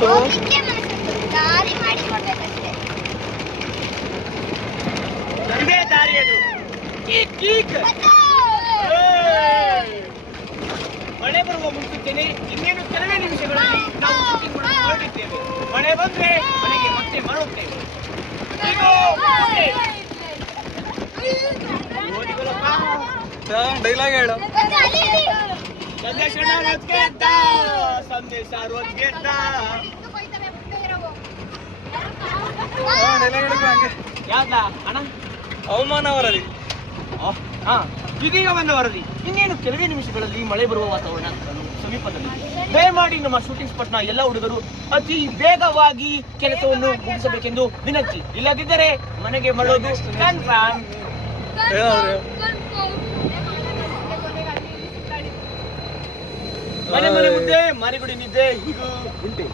ಮನಸ್ಸುಂಟು. ದಾರಿ ಮಾಡಿಕೊಡ್ಬೇಕಷ್ಟೇ. ಇದೇ ದಾರಿ ಅದು. ಮಳೆ ಬರುವ ಮುನ್ಸೂಚನೆ ಇನ್ನೇನು ಕೆಲವೇ ನಿಮಿಷಗಳಲ್ಲಿ ನಾವು ಶೂಟಿಂಗ್ ಮಾಡಲು ಹೊರಟಿದ್ದೇವೆ. ಮಳೆ ಬಂದ್ರೆ ಮನೆಗೆ ಮತ್ತೆ ಮರಳುತ್ತೇವೆ. ಡೈಲಾಗ್ ಹೇಳು. ಸಂದೇಶ ಸಂದೇಶ ಯಾವ್ದ ಅಣ್ಣ? ಅವಮಾನ ವರದಿ. ಇದೀಗ ಬಂದ ವರದಿ. ಇನ್ನೇನು ಕೆಲವೇ ನಿಮಿಷಗಳಲ್ಲಿ ಮಳೆ ಬರುವ ವಾತಾವರಣ ಸಮೀಪದಲ್ಲಿ. ದಯಮಾಡಿ ನಮ್ಮ ಶೂಟಿಂಗ್ ಸ್ಪಾಟ್ನ ಎಲ್ಲ ಹುಡುಗರು ಅತಿ ಬೇಗವಾಗಿ ಕೆಲಸವನ್ನು ಮುಗಿಸಬೇಕೆಂದು ವಿನಂತಿ. ಇಲ್ಲದಿದ್ದರೆ ಮನೆಗೆ ಮರಳೋದು ಕನ್ಫರ್ಮ್. ಮನೆ ಮನೆ ಮುದ್ದೆ ಮಾರಿಗುಡಿ ನಿದ್ದೆ ಹೀಗೂ ಉಂಟೆ.